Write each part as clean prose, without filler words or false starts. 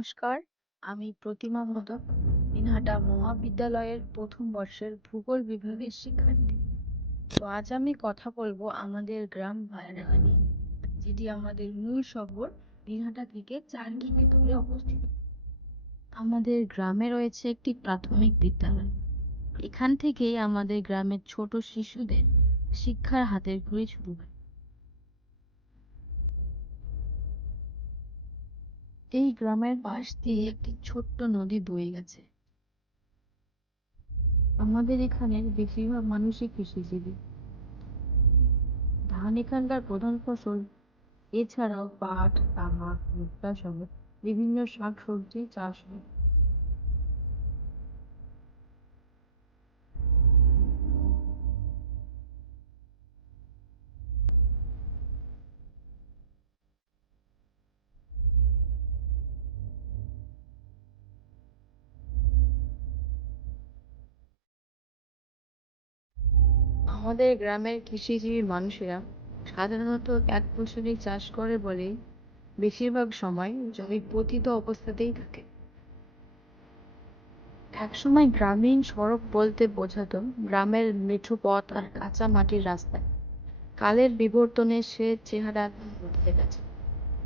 নমস্কার, আমি প্রতিমা মোদক, দিনহাটা মহাবিদ্যালয়ের প্রথম বর্ষের ভূগোল বিভাগের শিক্ষার্থী। তো আজ আমি কথা বলবো আমাদের গ্রাম ভায়রা নিয়ে, যেটি আমাদের মূল শহর দিনহাটা থেকে 4 কিমি দূরে অবস্থিত। আমাদের গ্রামে রয়েছে একটি প্রাথমিক বিদ্যালয়। এখান থেকেই আমাদের গ্রামের ছোট শিশুদের শিক্ষার হাতের খড়ি শুরু হয়। এই গ্রামের পাশ দিয়ে একটি ছোট্ট নদী বয়ে গেছে। আমাদের এখানের বেশিরভাগ মানুষই কৃষিজীবী। ধান এখানকার প্রধান ফসল। এছাড়াও পাট, তামাক, ভুট্টা সহ বিভিন্ন শাকসবজি চাষ হয়। আমাদের গ্রামের কৃষিজীবী মানুষেরা সাধারণত এক ফসলই চাষ করে বলে বেশিরভাগ সময় জমি পতিত অবস্থাতেই থাকে। একসময় গ্রামীণ সড়ক বলতে বোঝাতো গ্রামের মেঠো পথ আর কাঁচা মাটির রাস্তা। কালের বিবর্তনে সে চেহারা বদলে গেছে।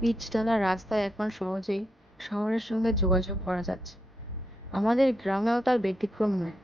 পিচঢালা রাস্তায় এখন সহজেই শহরের সঙ্গে যোগাযোগ করা যাচ্ছে। আমাদের গ্রামেও তার ব্যতিক্রম নয়।